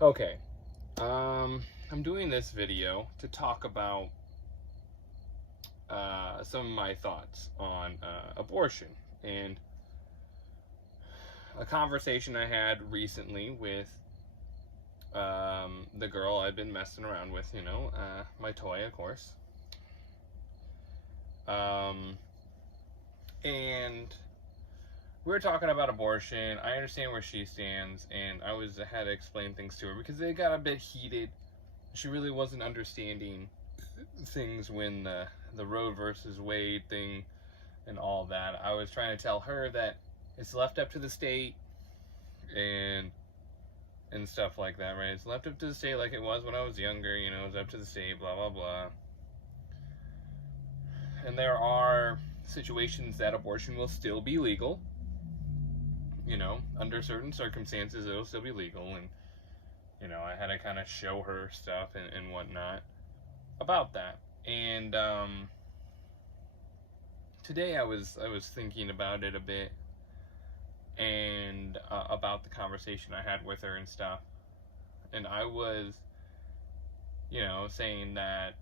Okay, I'm doing this video to talk about some of my thoughts on abortion and a conversation I had recently with the girl I've been messing around with, my toy, of course. And we were talking about abortion. I understand where she stands, and had to explain things to her because they got a bit heated. She really wasn't understanding things when the Roe versus Wade thing and all that. I was trying to tell her that it's left up to the state and stuff like that, right? It's left up to the state like it was when I was younger, it was up to the state, blah, blah, blah. And there are situations that abortion will still be legal, under certain circumstances it'll still be legal. And, I had to kind of show her stuff and whatnot about that. And today I was thinking about it a bit, and about the conversation I had with her and stuff. And I was, saying that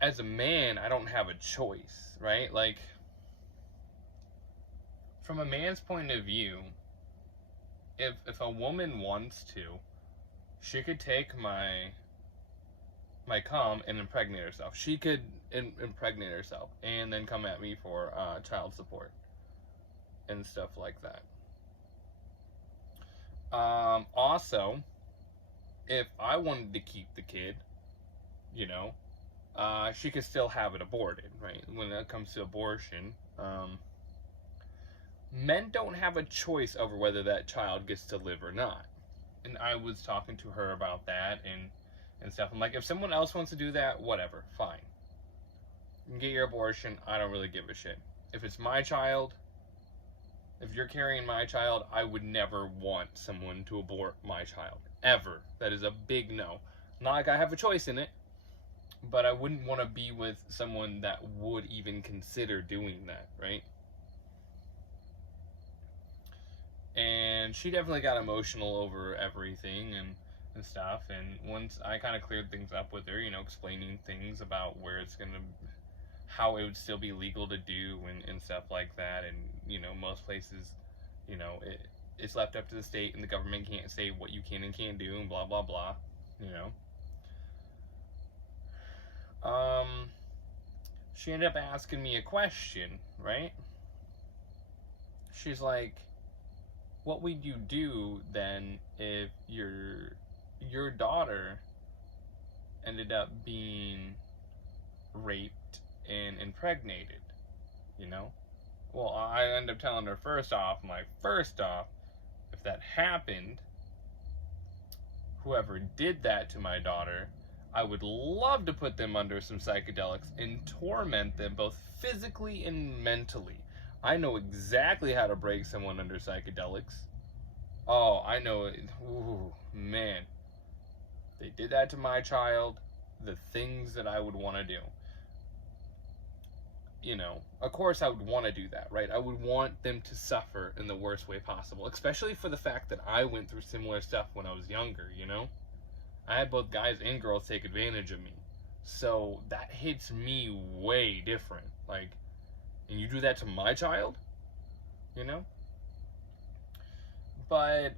as a man, I don't have a choice, right? Like, from a man's point of view, if a woman wants to, she could take my cum and impregnate herself. She could impregnate herself and then come at me for child support and stuff like that. Also, if I wanted to keep the kid, she could still have it aborted, right? When it comes to abortion, men don't have a choice over whether that child gets to live or not. And I was talking to her about that and stuff. I'm like, if someone else wants to do that, whatever, fine. You can get your abortion. I don't really give a shit. If it's my child, if you're carrying my child, I would never want someone to abort my child. Ever. That is a big no. Not like I have a choice in it, but I wouldn't want to be with someone that would even consider doing that, right? And she definitely got emotional over everything and stuff. And once I kind of cleared things up with her, explaining things about where it's going to, how it would still be legal to do and stuff like that. And, most places, it's left up to the state, and the government can't say what you can and can't do and blah, blah, blah, She ended up asking me a question, right? She's like, what would you do then if your daughter ended up being raped and impregnated, Well, I ended up telling her first off, if that happened, whoever did that to my daughter, I would love to put them under some psychedelics and torment them both physically and mentally. I know exactly how to break someone under psychedelics. Oh, I know it. Ooh, man. They did that to my child. The things that I would want to do. Of course I would want to do that, right? I would want them to suffer in the worst way possible, especially for the fact that I went through similar stuff when I was younger, I had both guys and girls take advantage of me. So that hits me way different. Like, and you do that to my child? But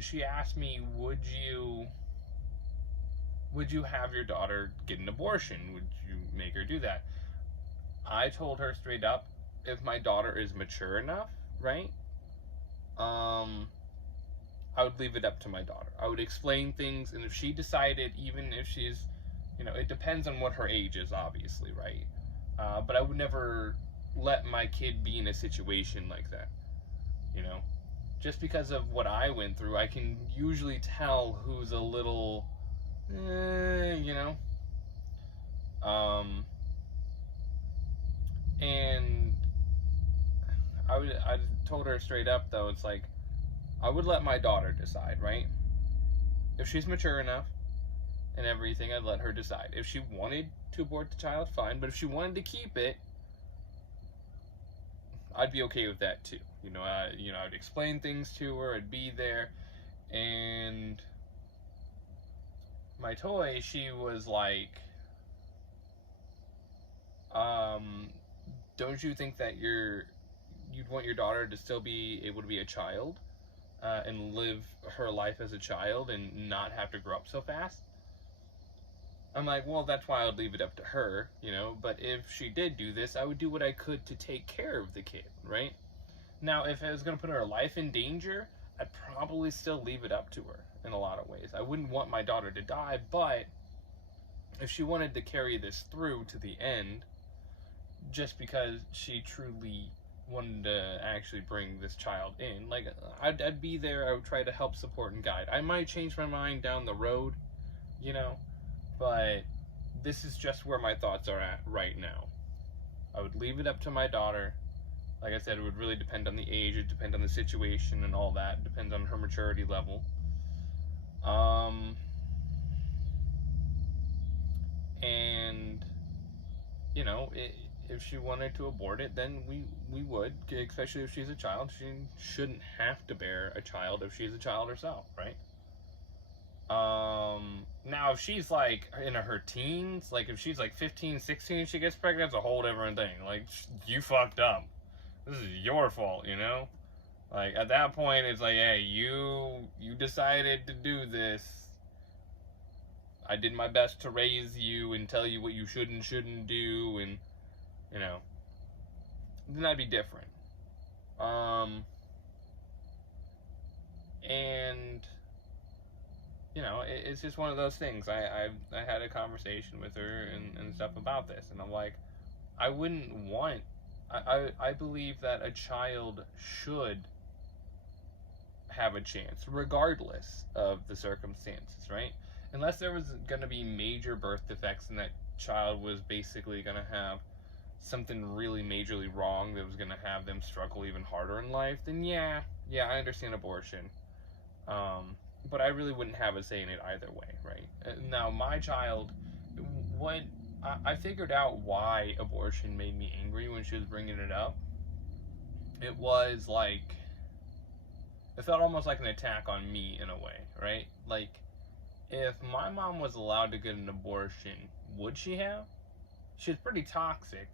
she asked me, would you have your daughter get an abortion? Would you make her do that? I told her straight up, if my daughter is mature enough, right? I would leave it up to my daughter. I would explain things, and if she decided, even if she's, it depends on what her age is, obviously, right? But I would never let my kid be in a situation like that, Just because of what I went through, I can usually tell who's a little, And I told her straight up, though, it's like, I would let my daughter decide, right? If she's mature enough and everything, I'd let her decide. If she wanted to abort the child, fine. But if she wanted to keep it, I'd be okay with that too. I would explain things to her. I'd be there. And my toy, she was like, don't you think that you'd want your daughter to still be able to be a child, and live her life as a child and not have to grow up so fast? I'm like, well, that's why I would leave it up to her, but if she did do this, I would do what I could to take care of the kid, right? Now, if I was going to put her life in danger, I'd probably still leave it up to her in a lot of ways. I wouldn't want my daughter to die, but if she wanted to carry this through to the end, just because she truly wanted to actually bring this child in, like, I'd be there. I would try to help, support, and guide. I might change my mind down the road, but this is just where my thoughts are at right now. I would leave it up to my daughter. Like I said, it would really depend on the age, it depends on the situation and all that. It depends on her maturity level. And, if she wanted to abort it, then we would, especially if she's a child. She shouldn't have to bear a child if she's a child herself, right? Now if she's like in her teens, like if she's like 15, 16, she gets pregnant, that's a whole different thing. Like, you fucked up. This is your fault, Like, at that point, it's like, hey, you decided to do this. I did my best to raise you and tell you what you should and shouldn't do, and, then that'd be different. And, it's just one of those things. I had a conversation with her and stuff about this, and I'm like, I wouldn't want, I believe that a child should have a chance, regardless of the circumstances, right? Unless there was going to be major birth defects and that child was basically going to have something really majorly wrong that was going to have them struggle even harder in life, then yeah, I understand abortion. But I really wouldn't have a say in it either way, right? Now, my child, what I figured out why abortion made me angry when she was bringing it up. It was like, it felt almost like an attack on me in a way, right? Like, if my mom was allowed to get an abortion, would she have? She's pretty toxic.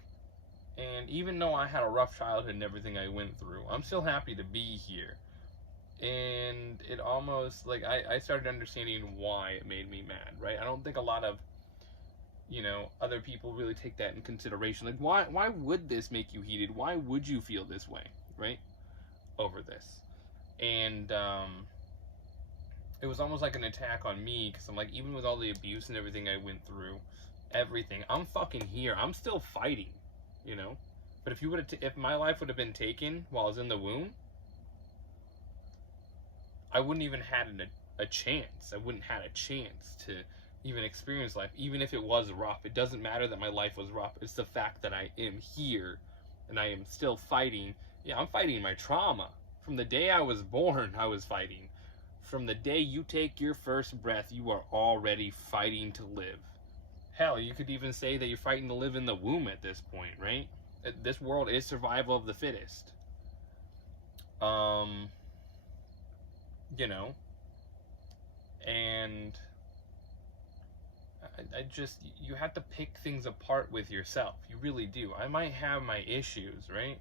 And even though I had a rough childhood and everything I went through, I'm still happy to be here. And it almost, like, I started understanding why it made me mad, right? I don't think a lot of, other people really take that in consideration. Like, why would this make you heated? Why would you feel this way, right? Over this. And, it was almost like an attack on me, because I'm like, even with all the abuse and everything I went through, everything, I'm fucking here. I'm still fighting, But if my life would have been taken while I was in the womb, I wouldn't even had a chance. I wouldn't had a chance to even experience life, even if it was rough. It doesn't matter that my life was rough. It's the fact that I am here and I am still fighting. Yeah, I'm fighting my trauma. From the day I was born, I was fighting. From the day you take your first breath, you are already fighting to live. Hell, you could even say that you're fighting to live in the womb at this point, right? This world is survival of the fittest. And you have to pick things apart with yourself. You really do. I might have my issues, right?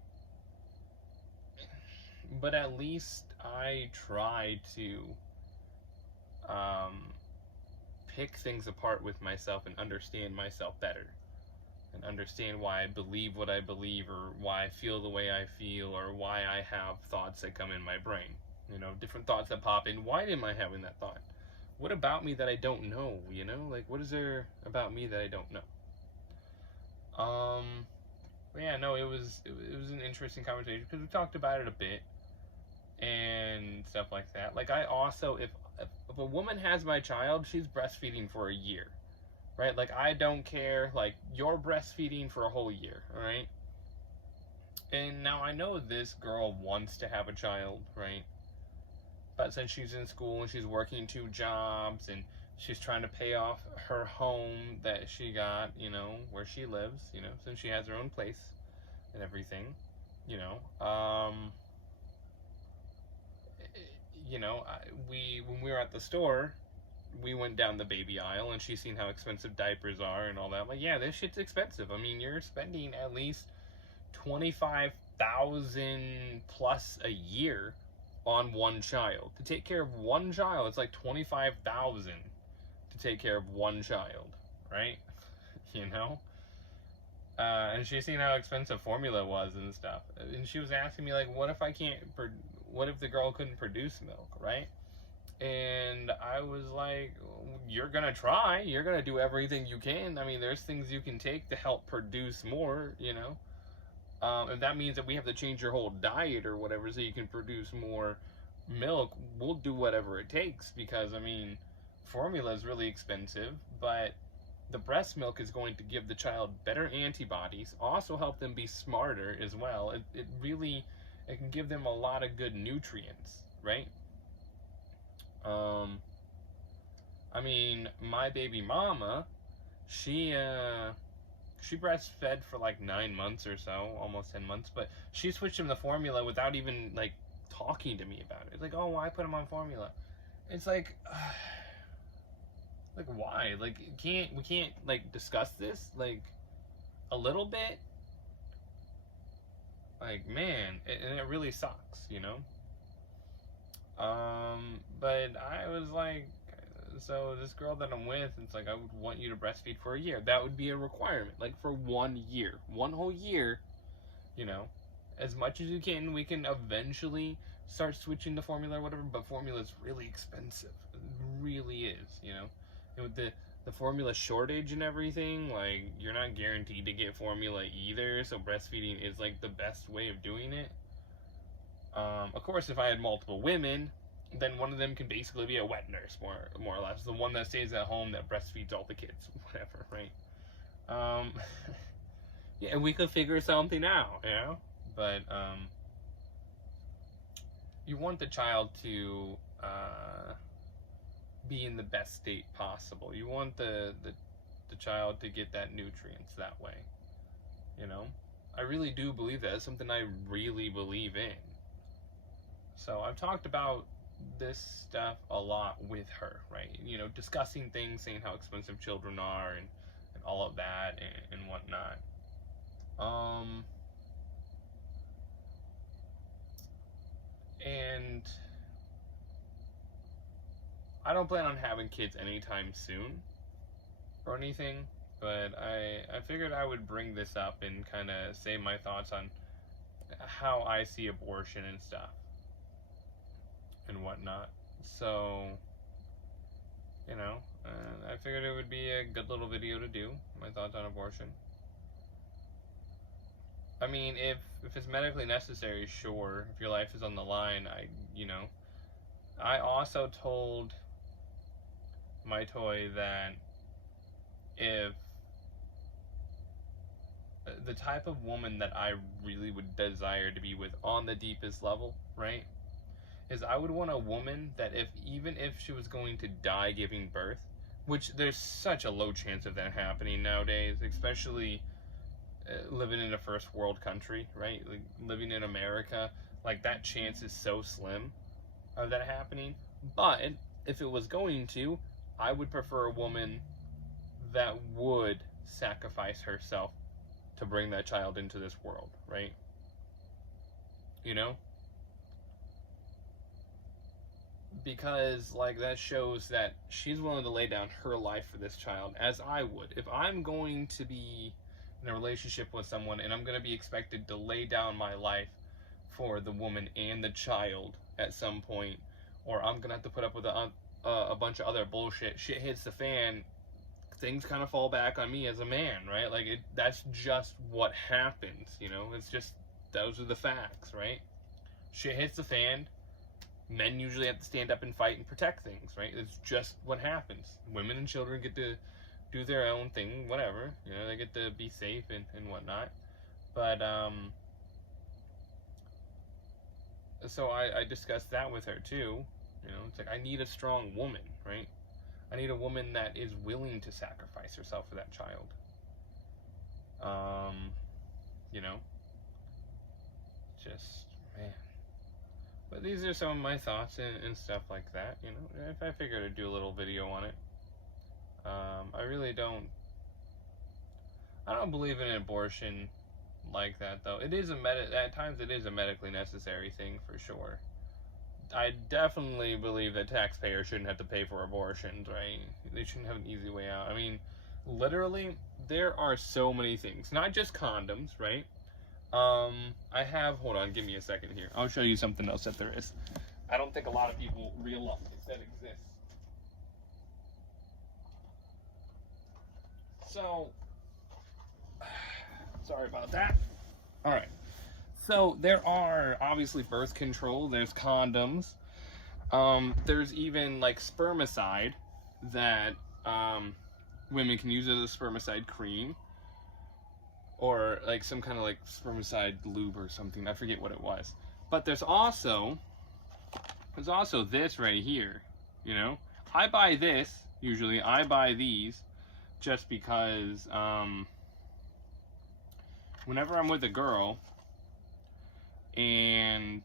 But at least I try to pick things apart with myself and understand myself better. And understand why I believe what I believe, or why I feel the way I feel, or why I have thoughts that come in my brain. Different thoughts that pop in. Why am I having that thought? What about me that I don't know, Like, what is there about me that I don't know? But yeah, no, it was an interesting conversation, because we talked about it a bit and stuff like that. Like, I also, if a woman has my child, she's breastfeeding for a year, right? Like, I don't care. Like, you're breastfeeding for a whole year, all right? And now I know this girl wants to have a child, right? But since she's in school and she's working 2 jobs and she's trying to pay off her home that she got, where she lives, since she has her own place and everything, when we were at the store, we went down the baby aisle, and she's seen how expensive diapers are and all that. I'm like, yeah, this shit's expensive. I mean, you're spending at least 25,000 plus a year on one child. To take care of one child, it's like 25,000 to take care of one child, right? You know? And she's seen how expensive formula was and stuff. And she was asking me, like, what if what if the girl couldn't produce milk, right? And I was like, you're gonna try. You're gonna do everything you can. I mean, there's things you can take to help produce more, you know? If that means that we have to change your whole diet or whatever so you can produce more milk, we'll do whatever it takes, because, I mean, formula is really expensive, but the breast milk is going to give the child better antibodies, also help them be smarter as well. It can give them a lot of good nutrients, right? I mean, my baby mama, she breastfed for like 9 months or so, almost 10 months, but she switched him to formula without even like talking to me about it. It's like, oh, why put him on formula? It's like, like, why? Like, we can't like discuss this like a little bit? Like, man, and it really sucks, you know? But I was like, so this girl that I'm with, it's like, I would want you to breastfeed for a year. That would be a requirement, like for 1 year, 1 whole year, you know, as much as you can. We can eventually start switching to formula or whatever, but formula is really expensive. It really is, you know. And with the formula shortage and everything, like, you're not guaranteed to get formula either, so breastfeeding is like the best way of doing it. Of course, if I had multiple women, then one of them can basically be a wet nurse, more or less. The one that stays at home that breastfeeds all the kids, whatever, right? Yeah, and we could figure something out, you know? But, you want the child to, be in the best state possible. You want the child to get that nutrients that way, you know? I really do believe that. It's something I really believe in. So I've talked about this stuff a lot with her, right? You know, discussing things, saying how expensive children are, and all of that, and whatnot. And I don't plan on having kids anytime soon or anything, but I figured I would bring this up and kind of say my thoughts on how I see abortion and stuff and whatnot. So, you know, I figured it would be a good little video to do, my thoughts on abortion. I mean, if it's medically necessary, sure. If your life is on the line, I also told my toy that if the type of woman that I really would desire to be with on the deepest level, right, is I would want a woman that even if she was going to die giving birth, which there's such a low chance of that happening nowadays, especially living in a first world country, right? Like, living in America, like, that chance is so slim of that happening. But if it was going to, I would prefer a woman that would sacrifice herself to bring that child into this world, right? You know? Because, like, that shows that she's willing to lay down her life for this child, as I would. If I'm going to be in a relationship with someone and I'm going to be expected to lay down my life for the woman and the child at some point, or I'm going to have to put up with a bunch of other bullshit, shit hits the fan, things kind of fall back on me as a man, right? Like, that's just what happens, you know? It's just, those are the facts, right? Shit hits the fan, men usually have to stand up and fight and protect things, right? It's just what happens. Women and children get to do their own thing, whatever. You know, they get to be safe and whatnot. But, so I discussed that with her too. You know, it's like, I need a strong woman, right? I need a woman that is willing to sacrifice herself for that child. You know, just, man. But these are some of my thoughts and stuff like that. You know, if I figured I'd do a little video on it. I really don't. I don't believe in abortion like that, though. It is at times it is a medically necessary thing for sure. I definitely believe that taxpayers shouldn't have to pay for abortions, right? They shouldn't have an easy way out. I mean, literally, there are so many things, not just condoms, right? I have, hold on, give me a second here. I'll show you something else that there is. I don't think a lot of people realize that exists. So, sorry about that. All right. So there are obviously birth control. There's condoms. There's even like spermicide that women can use as a spermicide cream, or like some kind of like spermicide lube or something. I forget what it was. But there's also this right here. You know, I buy this usually. I buy these just because whenever I'm with a girl and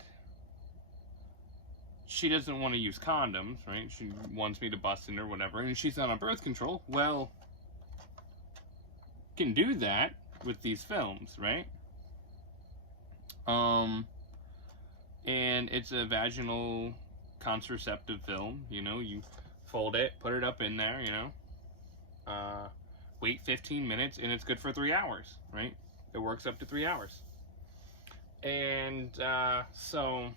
she doesn't want to use condoms, right? She wants me to bust in or whatever, and she's not on birth control. Well, you can do that with these films, right? And it's a vaginal contraceptive film. You know, you fold it, put it up in there, you know. Wait 15 minutes, and it's good for 3 hours, right? It works up to 3 hours. And so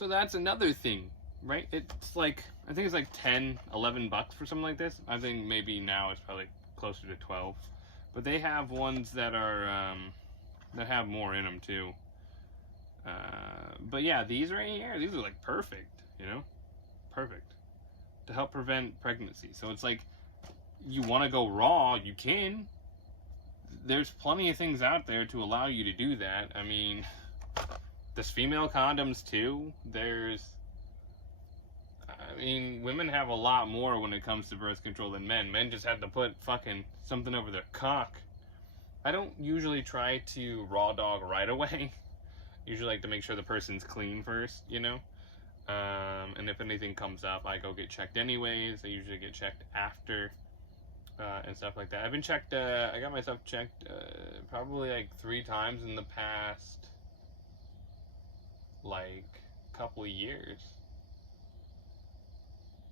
that's another thing, right? It's like, I think it's like 10, 11 bucks for something like this. I think maybe now it's probably closer to 12. But they have ones that are, that have more in them too. But yeah, these right here, these are like perfect, you know? Perfect. To help prevent pregnancy. So it's like, you want to go raw, you can. There's plenty of things out there to allow you to do that. I mean, there's female condoms too. I mean, women have a lot more when it comes to birth control than men. Men just have to put fucking something over their cock. I don't usually try to raw dog right away. Usually like to make sure the person's clean first, you know? And if anything comes up, I go get checked anyways. I usually get checked after. And stuff like that. I've been checked, I got myself checked probably like 3 times in the past like couple of years.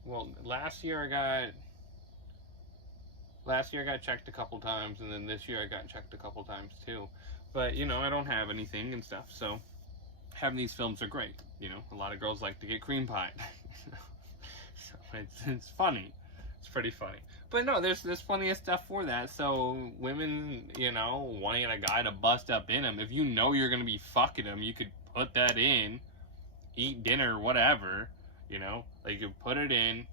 Well, last year I got checked a couple times, and then this year I got checked a couple times too. But you know, I don't have anything and stuff, so having these films are great. You know, a lot of girls like to get cream pie. So it's funny. It's pretty funny. But no, there's plenty of stuff for that. So women, you know, wanting a guy to bust up in him, if you know you're gonna be fucking him, you could put that in, eat dinner, whatever, you know, like you put it in,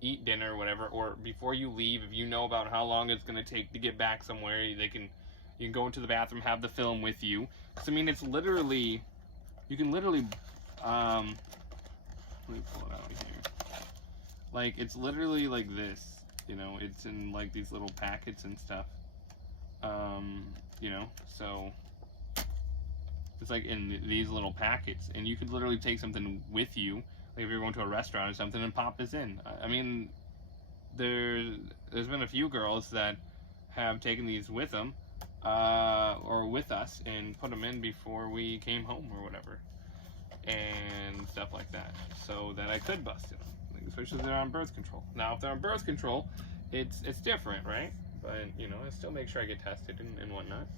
eat dinner, whatever, or before you leave, if you know about how long it's gonna take to get back somewhere, you can go into the bathroom, have the film with you. Because I mean, it's literally, you can literally, let me pull it out here. Like, it's literally like this. You know, it's in like these little packets and stuff. You know, so it's like in these little packets, and you could literally take something with you, like if you're going to a restaurant or something, and pop this in. I mean, there's been a few girls that have taken these with them, or with us, and put them in before we came home or whatever, and stuff like that, so that I could bust it. Especially if they're on birth control. Now, if they're on birth control, it's different, right? But, you know, I still make sure I get tested and whatnot.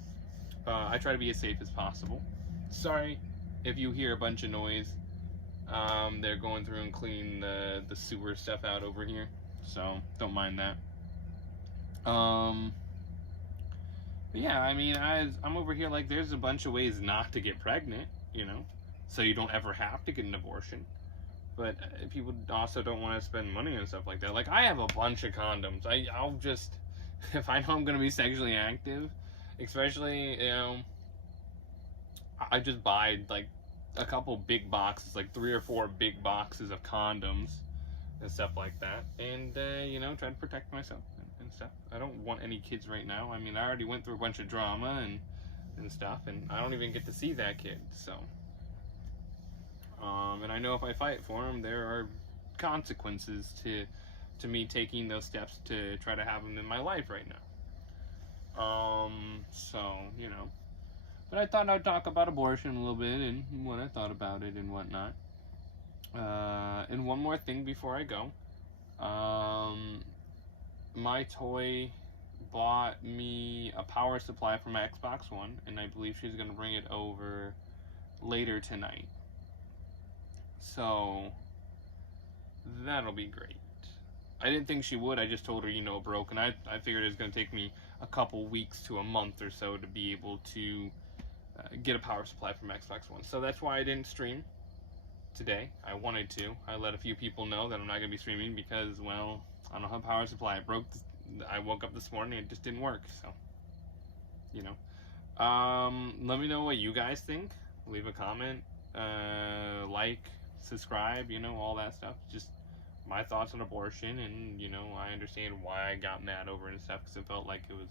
I try to be as safe as possible. Sorry if you hear a bunch of noise. They're going through and cleaning the sewer stuff out over here. So, don't mind that. But yeah, I mean, I'm over here like there's a bunch of ways not to get pregnant, you know? So you don't ever have to get an abortion. But people also don't want to spend money and stuff like that. Like, I have a bunch of condoms. I'll just, if I know I'm going to be sexually active, especially, you know, I just buy, like, a couple big boxes, like 3 or 4 big boxes of condoms and stuff like that. And, you know, try to protect myself and stuff. I don't want any kids right now. I mean, I already went through a bunch of drama, and and stuff, and I don't even get to see that kid. So, and I know if I fight for him, there are consequences to me taking those steps to try to have him in my life right now. So, you know, but I thought I'd talk about abortion a little bit and what I thought about it and whatnot. And one more thing before I go. My toy bought me a power supply for my Xbox One, and I believe she's going to bring it over later tonight. So, that'll be great. I didn't think she would. I just told her, you know, it broke, and I figured it was going to take me a couple weeks to a month or so to be able to get a power supply from Xbox One. So that's why I didn't stream today. I wanted to. I let a few people know that I'm not going to be streaming because, well, I don't have a power supply. It broke. I woke up this morning and it just didn't work. So, you know. Let me know what you guys think. Leave a comment, like, subscribe, you know, all that stuff. Just my thoughts on abortion, and, you know, I understand why I got mad over it and stuff, because it felt like it was,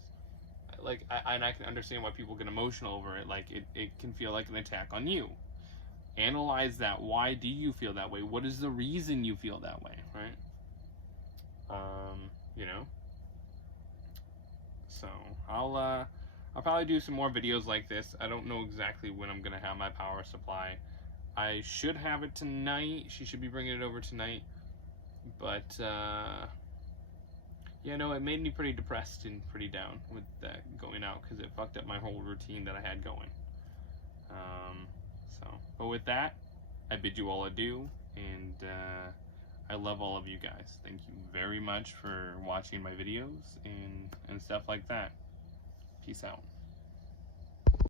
like, I can understand why people get emotional over it. Like, it can feel like an attack on you. Analyze that. Why do you feel that way? What is the reason you feel that way, right? You know? So, I'll probably do some more videos like this. I don't know exactly when I'm going to have my power supply. I should have it tonight. She should be bringing it over tonight. But, yeah, no, it made me pretty depressed and pretty down with that going out, because it fucked up my whole routine that I had going. But with that, I bid you all adieu, and I love all of you guys. Thank you very much for watching my videos and stuff like that. Peace out.